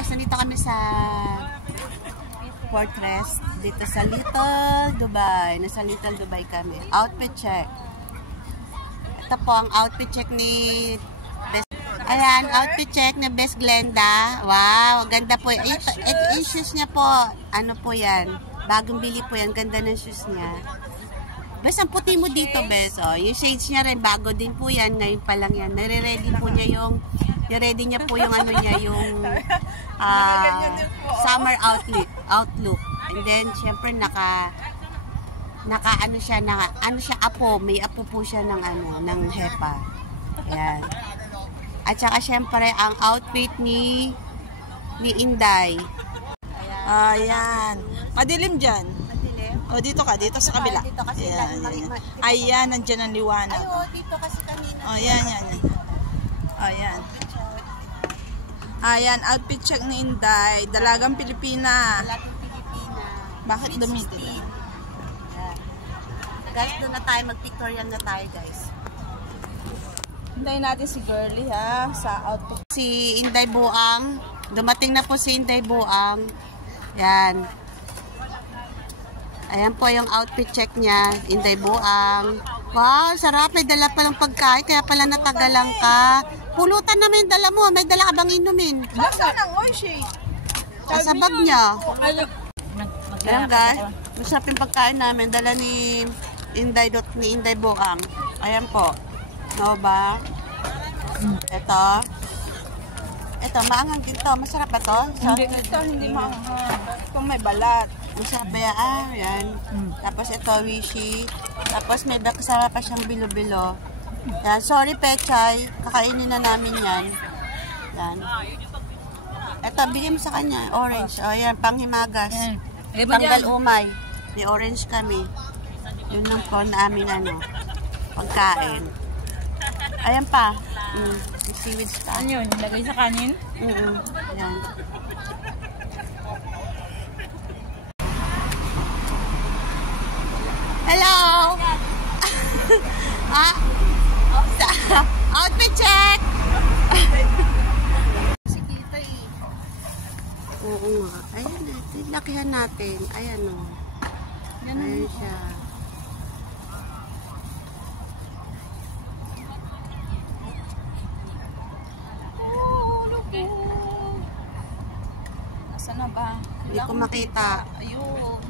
guys, nandito kami sa Fortress dito sa Little Dubai. Nasa Little Dubai kami. Outfit check. Ito po ang outfit check ni Best. Ayan, outfit check ni Best Glenda. Wow, ganda po. Yung shoes niya po, ano po yan? Bagong bili po yan. Ganda ng shoes niya. Bes, ang puti mo dito, Bes. Oh, yung shades niya rin, bago din po yan. Ngayon pa lang yan. Nare-ready po niya yung ready niya po yung ano niya, yung summer outlook. And then, syempre, ano siya, apo. May apo po siya ng hepa. Ayan. At saka, syempre, ang outfit ni Inday. Ayan. Madilim dyan. Madilim? O, dito ka. Dito sa kabila. Dito kasi. Ayan, nandyan ang liwanag. Ay, dito kasi kanina. O, yan. Ayan. Ayan, outfit check ni Inday. Dalagang Pilipina. Dalagang Pilipina. Bakit damitin? Ayan. Guys, doon na tayo. Mag-pictorial na tayo, guys. Hintayin natin si Girly, ha? Sa outfit. Si Inday Buang. Dumating na po si Inday Buang. Yan. Ayan po yung outfit check niya. Inday Buang. Wow, sarap. May dala pa ng pagkain. Kaya pala natagalan ka. Pulutan na may dala mo. May dala ka bang inumin? Basta ng oil Sa bag niya. Ayan guys. Masarap yung pagkain namin. Dala ni Inday Buang. Ayan po. No ba? Ito. Ito, maangang din to. Masarap ba to? Hindi maanghang. Itong may balat. Masarap ba yan? Yan. Tapos ito, Wishi. Tapos may kasama pa siyang bilo-bilo. Yan. Sorry, Pechay. Kakainin na namin yan. Yan. Ito, bigyan mo sa kanya. Orange. O, yan. Panghimagas. Tanggal umay. May orange kami. Yun lang po na aming pagkain. Ayan pa. May seaweeds pa. Ano yun? Lagay sa kanin? Yan. Hello! Outfit check! Si Tita Oo nga. Ayan natin. Lakihan natin. Ayan o. Ayan siya. Nasaan na ba? Hindi ko makita. Ayun.